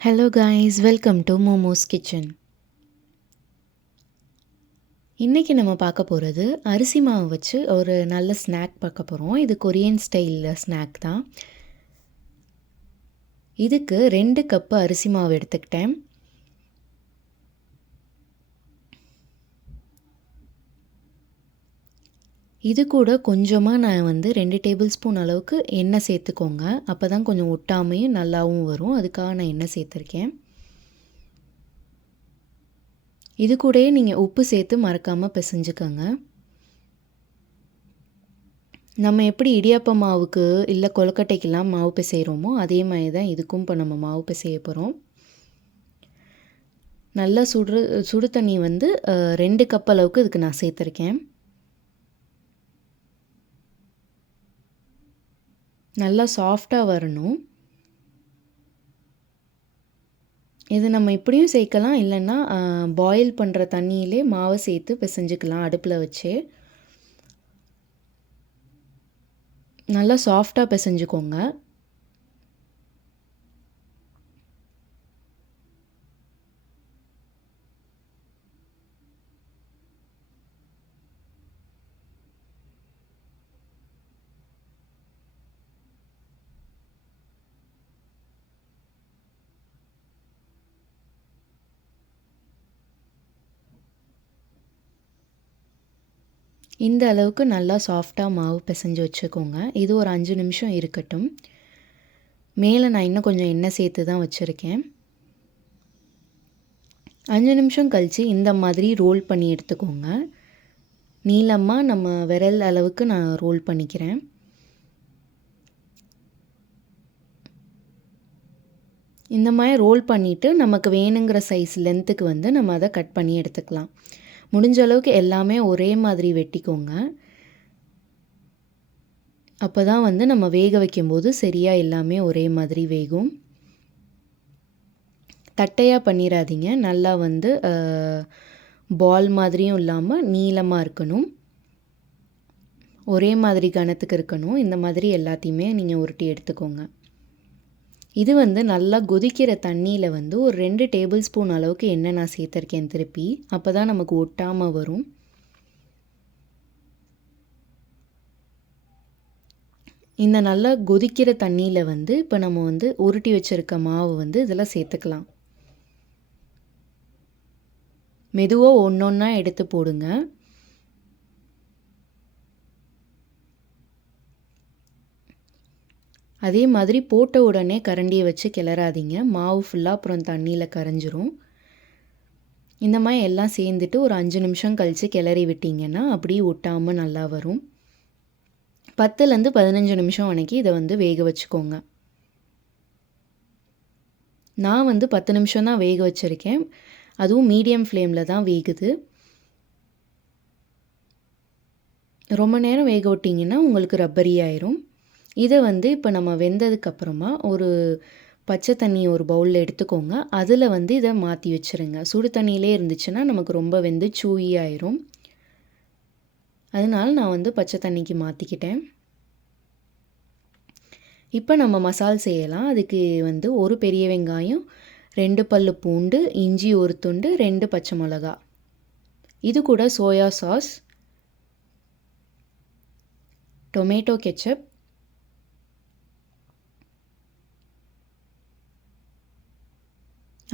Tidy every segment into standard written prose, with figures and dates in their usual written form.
Hello guys, welcome to MoMo'S kitchen. இன்றைக்கி நம்ம பார்க்க போகிறது அரிசி மாவு வச்சு ஒரு நல்ல ஸ்நாக் பார்க்க போகிறோம். இது கொரியன் ஸ்டைலில் ஸ்நாக் தான். இதுக்கு 2 கப்பு அரிசி மாவு எடுத்துக்கிட்டேன். இது கூட கொஞ்சமாக நான் 2 டேபிள் ஸ்பூன் அளவுக்கு எண்ணெய் சேர்த்துக்கோங்க. அப்போ தான் கொஞ்சம் ஒட்டாமையும் நல்லாவும் வரும். அதுக்காக நான் எண்ணெய் சேர்த்துருக்கேன். இது கூடயே நீங்கள் உப்பு சேர்த்து மறக்காமல் பிசைஞ்சுக்கோங்க. நம்ம எப்படி இடியாப்ப மாவுக்கு இல்லை கொழுக்கட்டைக்கெல்லாம் மாவு பிசைகிறோமோ அதே மாதிரி தான் இதுக்கும் இப்போ நம்ம மாவு பிசைய போகிறோம். நல்லா சுடு தண்ணி 2 கப் அளவுக்கு இதுக்கு நான் சேர்த்துருக்கேன். நல்லா சாஃப்டாக வரணும். இது நம்ம இப்படியும் சேர்க்கலாம், இல்லைன்னா பாயில் பண்ணுற தண்ணியிலே மாவை சேர்த்து பிசைஞ்சுக்கலாம் அடுப்பில் வச்சு. நல்லா சாஃப்டாக பிசைஞ்சுக்கோங்க. இந்த அளவுக்கு நல்லா சாஃப்டாக மாவு பிசைஞ்சு வச்சுக்கோங்க. இது ஒரு 5 நிமிஷம் இருக்கட்டும். மேலே நான் இன்னும் கொஞ்சம் எண்ணெய் சேர்த்து தான் வச்சுருக்கேன். 5 நிமிஷம் கழித்து இந்த மாதிரி ரோல் பண்ணி எடுத்துக்கோங்க. நீளமாக நம்ம விரல் அளவுக்கு நான் ரோல் பண்ணிக்கிறேன். இந்த மாதிரி ரோல் பண்ணிவிட்டு நமக்கு வேணுங்கிற சைஸ் லென்த்துக்கு நம்ம அதை கட் பண்ணி எடுத்துக்கலாம். முடிஞ்ச அளவுக்கு எல்லாமே ஒரே மாதிரி வெட்டிக்கோங்க. அப்போ தான் நம்ம வேக வைக்கும்போது சரியாக எல்லாமே ஒரே மாதிரி வேகும். தட்டையாக பண்ணிடாதீங்க. நல்லா பால் மாதிரியும் இல்லாமல் நீளமாக இருக்கணும். ஒரே மாதிரி கனத்துக்கு இருக்கணும். இந்த மாதிரி எல்லாத்தையுமே நீங்கள் உருட்டி எடுத்துக்கோங்க. இது நல்லா கொதிக்கிற தண்ணியில் ஒரு 2 டேபிள் ஸ்பூன் அளவுக்கு எண்ணெய் நான் சேர்த்துருக்கேன் திருப்பி. அப்போ தான் நமக்கு ஒட்டாமல் வரும். இந்த நல்லா கொதிக்கிற தண்ணியில் இப்போ நம்ம உருட்டி வச்சுருக்க மாவு இதில் சேர்த்துக்கலாம். மெதுவாக ஒன்றொன்னா எடுத்து போடுங்க. அதே மாதிரி போட்ட உடனே கரண்டியை வச்சு கிளறாதீங்க. மாவு ஃபுல்லாக அப்புறம் தண்ணியில் கரைஞ்சிரும். இந்த மாதிரி எல்லாம் சேர்ந்துட்டு ஒரு 5 நிமிஷம் கழித்து கிளறி விட்டிங்கன்னா அப்படியே ஒட்டாமல் நல்லா வரும். 10லேருந்து 15 நிமிஷம் வரைக்கும் இதை வேக வச்சுக்கோங்க. நான் 10 நிமிஷம் தான் வேக வச்சுருக்கேன். அதுவும் மீடியம் ஃப்ளேமில் தான் வேகுது. ரொம்ப நேரம் வேக விட்டிங்கன்னா உங்களுக்கு ரப்பரி ஆயிரும். இதை இப்போ நம்ம வெந்ததுக்கப்புறமா ஒரு பச்சை தண்ணி ஒரு பவுலில் எடுத்துக்கோங்க. அதில் இதை மாற்றி வச்சுருங்க. சுடு தண்ணியிலே இருந்துச்சுன்னா நமக்கு ரொம்ப சூயி ஆயிரும். அதனால் நான் பச்சை தண்ணிக்கு மாற்றிக்கிட்டேன். இப்போ நம்ம மசால் செய்யலாம். அதுக்கு ஒரு பெரிய வெங்காயம், 2 பல்லு பூண்டு, இஞ்சி ஒரு துண்டு, 2 பச்சை மிளகா. இது கூட சோயா சாஸ், டொமேட்டோ கெச்சப்,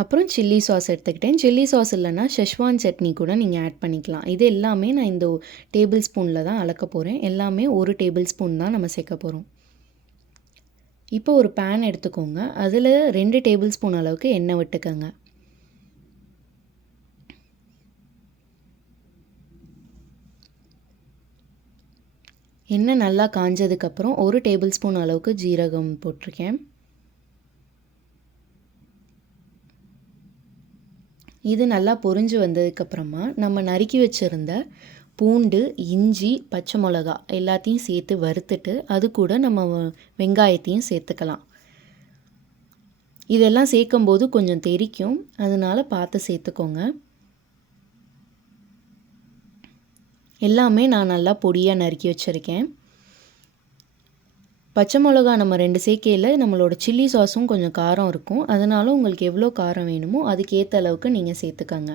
அப்புறம் சில்லி சாஸ் எடுத்துக்கிட்டேன். சில்லி சாஸ் இல்லைன்னா ஷெஷ்வான் சட்னி கூட நீங்கள் ஆட் பண்ணிக்கலாம். இது எல்லாமே நான் இந்த டேபிள் ஸ்பூனில் தான் அளக்க போகிறேன். எல்லாமே 1 டேபிள் ஸ்பூன் தான் நம்ம சேர்க்க போகிறோம். இப்போ ஒரு பேன் எடுத்துக்கோங்க. அதில் 2 டேபிள் ஸ்பூன் அளவுக்கு எண்ணெய் விட்டுக்கோங்க. எண்ணெய் நல்லா காஞ்சதுக்கப்புறம் 1 டேபிள் ஸ்பூன் அளவுக்கு ஜீரகம் போட்டிருக்கேன். இது நல்லா பொரிஞ்சு வந்ததுக்கப்புறமா நம்ம நறுக்கி வச்சுருந்த பூண்டு, இஞ்சி, பச்சை மிளகா எல்லாத்தையும் சேர்த்து வறுத்துட்டு அது கூட நம்ம வெங்காயத்தையும் சேர்த்துக்கலாம். இதெல்லாம் சேர்க்கும்போது கொஞ்சம் தெறிக்கும், அதனால் பார்த்து சேர்த்துக்கோங்க. எல்லாமே நான் நல்லா பொடியாக நறுக்கி வச்சுருக்கேன். பச்சை மிளகா நம்ம 2 சேர்க்கையில் நம்மளோட சில்லி சாஸும் கொஞ்சம் காரம் இருக்கும். அதனால உங்களுக்கு எவ்வளோ காரம் வேணுமோ அதுக்கேற்ற அளவுக்கு நீங்கள் சேர்த்துக்கங்க.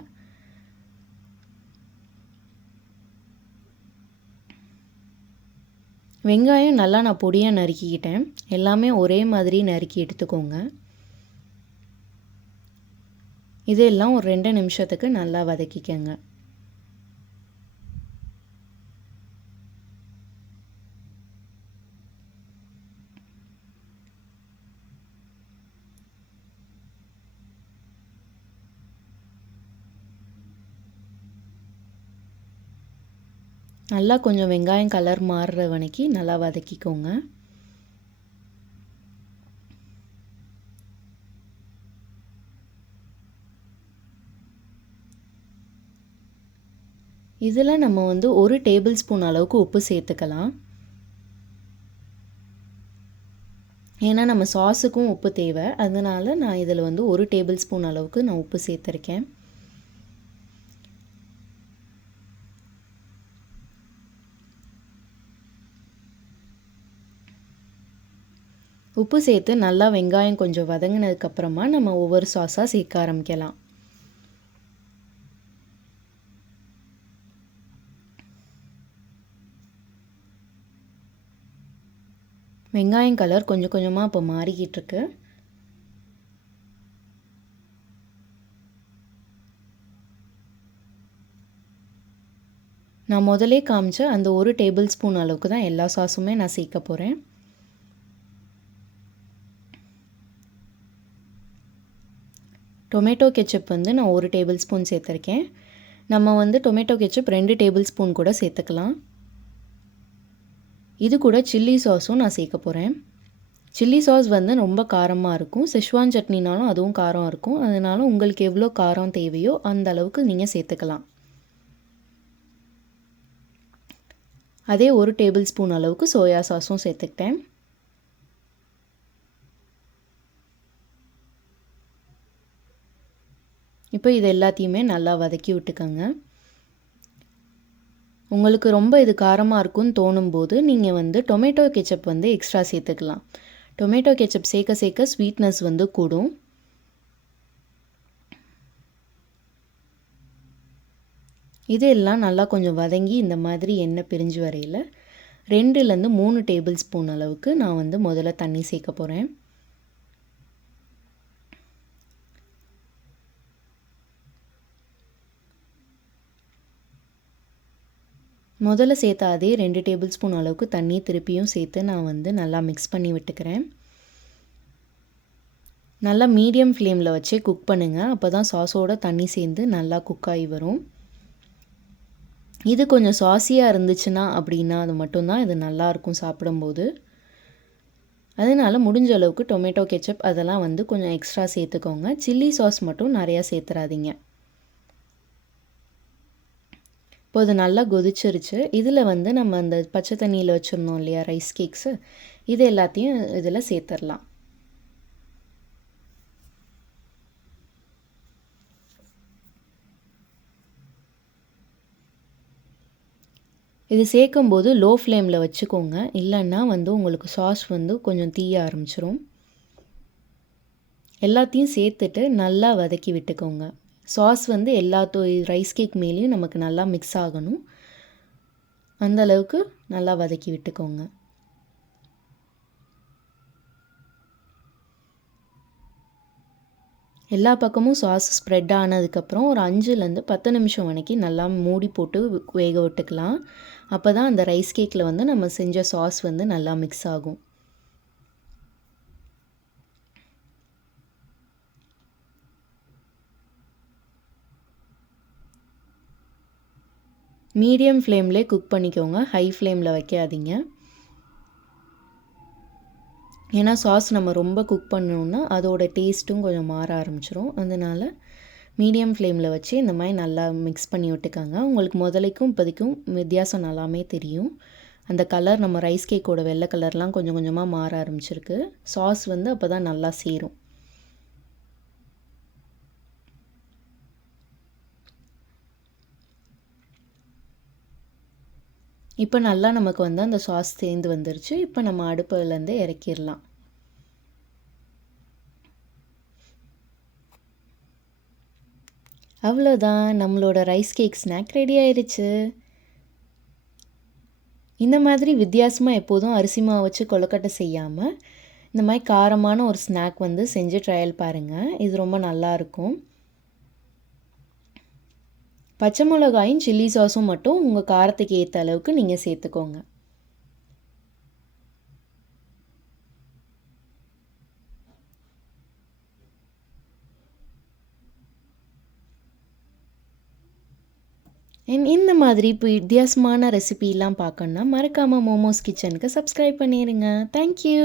வெங்காயம் நல்லா நான் பொடியாக நறுக்கிக்கிட்டேன். எல்லாமே ஒரே மாதிரி நறுக்கி எடுத்துக்கோங்க. இதெல்லாம் ஒரு 2 நிமிஷத்துக்கு நல்லா வதக்கிக்கங்க. நல்லா கொஞ்சம் வெங்காயம் கலர் மாறுற வரைக்கும் நல்லா வதக்கிக்கோங்க. இதில் நம்ம வந்து 1 டேபிள் ஸ்பூன் அளவுக்கு உப்பு சேர்த்துக்கலாம். ஏன்னா நம்ம சாஸுக்கும் உப்பு தேவை. அதனால் நான் இதில் வந்து 1 டேபிள் ஸ்பூன் அளவுக்கு நான் உப்பு சேர்த்துருக்கேன். உப்பு சேர்த்து நல்லா வெங்காயம் கொஞ்சம் வதங்கினதுக்கப்புறமா நம்ம ஒவ்வொரு சாஸாக சேர்க்க ஆரம்பிக்கலாம். வெங்காயம் கலர் கொஞ்சம் கொஞ்சமாக இப்போ மாறிக்கிட்டு இருக்கு. நான் முதலே காமிச்ச அந்த 1 டேபிள் ஸ்பூன் அளவுக்கு தான் எல்லா சாஸுமே நான் சேர்க்க போகிறேன். டொமேட்டோ கெச்சப் வந்து நான் 1 டேபிள் ஸ்பூன் சேர்த்துருக்கேன். நம்ம வந்து டொமேட்டோ கெச்சப் 2 டேபிள் ஸ்பூன் கூட சேர்த்துக்கலாம். இது கூட சில்லி சாஸும் நான் சேர்க்க போகிறேன். சில்லி சாஸ் வந்து ரொம்ப காரமாக இருக்கும். செஷ்வான் சட்னினாலும் அதுவும் காரம் இருக்கும். அதனால உங்களுக்கு எவ்வளோ காரம் தேவையோ அந்த அளவுக்கு நீங்கள் சேர்த்துக்கலாம். அதே 1 டேபிள் ஸ்பூன் அளவுக்கு சோயா சாஸும் சேர்த்துக்கிட்டேன். இப்போ இது எல்லாத்தையுமே நல்லா வதக்கி விட்டுக்கோங்க. உங்களுக்கு ரொம்ப இது காரமாக இருக்கும்னு தோணும்போது நீங்கள் வந்து டொமேட்டோ கெச்சப் வந்து எக்ஸ்ட்ரா சேர்த்துக்கலாம். டொமேட்டோ கெச்சப் சேர்க்க சேர்க்க ஸ்வீட்னஸ் வந்து கூடும். இது எல்லாம் நல்லா கொஞ்சம் வதங்கி இந்த மாதிரி எண்ணெய் பிரிஞ்சு வரையில் 2லேருந்து 3 டேபிள் ஸ்பூன் அளவுக்கு நான் வந்து முதல்ல தண்ணி சேர்க்க போகிறேன். முதல்ல சேர்த்த அதே 2 டேபிள் ஸ்பூன் அளவுக்கு தண்ணி திருப்பியும் சேர்த்து நான் வந்து நல்லா மிக்ஸ் பண்ணி விட்டுக்கிறேன். நல்லா மீடியம் ஃப்ளேமில் வச்சே குக் பண்ணுங்கள். அப்போ தான் சாஸோட தண்ணி சேர்ந்து நல்லா குக் ஆகி வரும். இது கொஞ்சம் சாஸியாக இருந்துச்சுன்னா அப்படின்னா அது மட்டும்தான் இது நல்லாயிருக்கும் சாப்பிடும்போது. அதனால் முடிஞ்ச அளவுக்கு டொமேட்டோ கெச்சப் அதெல்லாம் வந்து கொஞ்சம் எக்ஸ்ட்ரா சேர்த்துக்கோங்க. சில்லி சாஸ் மட்டும் நிறையா சேர்த்துறாதீங்க. இப்போ இது நல்லா கொதிச்சிருச்சு. இதில் வந்து நம்ம அந்த பச்சை தண்ணியில் வச்சுருந்தோம் இல்லையா ரைஸ் கேக்ஸு, இது எல்லாத்தையும் இதில் சேர்த்துடலாம். இது சேர்க்கும்போது லோ ஃப்ளேமில் வச்சுக்கோங்க. இல்லைன்னா வந்து உங்களுக்கு சாஸ் வந்து கொஞ்சம் தீய ஆரம்பிச்சிரும். எல்லாத்தையும் சேர்த்துட்டு நல்லா வதக்கி விட்டுக்கோங்க. சாஸ் வந்து எல்லா ரைஸ் கேக் மேலேயும் நமக்கு நல்லா மிக்ஸ் ஆகணும். அந்த அளவுக்கு நல்லா வதக்கி விட்டுக்கோங்க. எல்லா பக்கமும் சாஸ் ஸ்ப்ரெட் ஆனதுக்கப்புறம் ஒரு 5லேருந்து 10 நிமிஷம் வரைக்கும் நல்லா மூடி போட்டு வேக விட்டுக்கலாம். அப்போ தான் அந்த ரைஸ் கேக்கில் வந்து நம்ம செஞ்ச சாஸ் வந்து நல்லா மிக்ஸ் ஆகும். மீடியம் ஃப்ளேம்லேயே குக் பண்ணிக்கோங்க. ஹை ஃப்ளேமில் வைக்காதீங்க. ஏன்னா சாஸ் நம்ம ரொம்ப குக் பண்ணோன்னா அதோட டேஸ்ட்டும் கொஞ்சம் மாற ஆரம்பிச்சிரும். அதனால் மீடியம் ஃப்ளேமில் வச்சு இந்த மாதிரி நல்லா மிக்ஸ் பண்ணி விட்டுக்கோங்க. உங்களுக்கு முதலைக்கும் இப்போதைக்கும் வித்தியாசம் நல்லாமே தெரியும். அந்த கலர் நம்ம ரைஸ் கேக்கோட வெள்ளை கலர்லாம் கொஞ்சம் கொஞ்சமாக மாற ஆரம்பிச்சிருக்கு. சாஸ் வந்து அப்போ தான் நல்லா சேரும். இப்போ நல்லா நமக்கு வந்து அந்த சாஸ் சேர்ந்து வந்துருச்சு. இப்போ நம்ம அடுப்புலேருந்து இறக்கிடலாம். அவ்வளோதான், நம்மளோட ரைஸ் கேக் ஸ்நாக் ரெடி ஆயிடுச்சு. இந்த மாதிரி வித்தியாசமாக எப்போதும் அரிசி மாவு வச்சு கொழுக்கட்டை செய்யாமல் இந்த மாதிரி காரமான ஒரு ஸ்நாக் வந்து செஞ்சு ட்ரையல் பாருங்கள். இது ரொம்ப நல்லாயிருக்கும். பச்சை மிளகாயும் சில்லி சாஸும் மட்டும் உங்கள் காரத்துக்கு ஏற்ற அளவுக்கு நீங்கள் சேர்த்துக்கோங்க. இந்த மாதிரி இப்போ வித்தியாசமான ரெசிபிலாம் பார்க்கணுன்னா மறக்காமல் மோமோஸ் கிச்சனுக்கு சப்ஸ்கிரைப் பண்ணிடுங்க. தேங்க்யூ.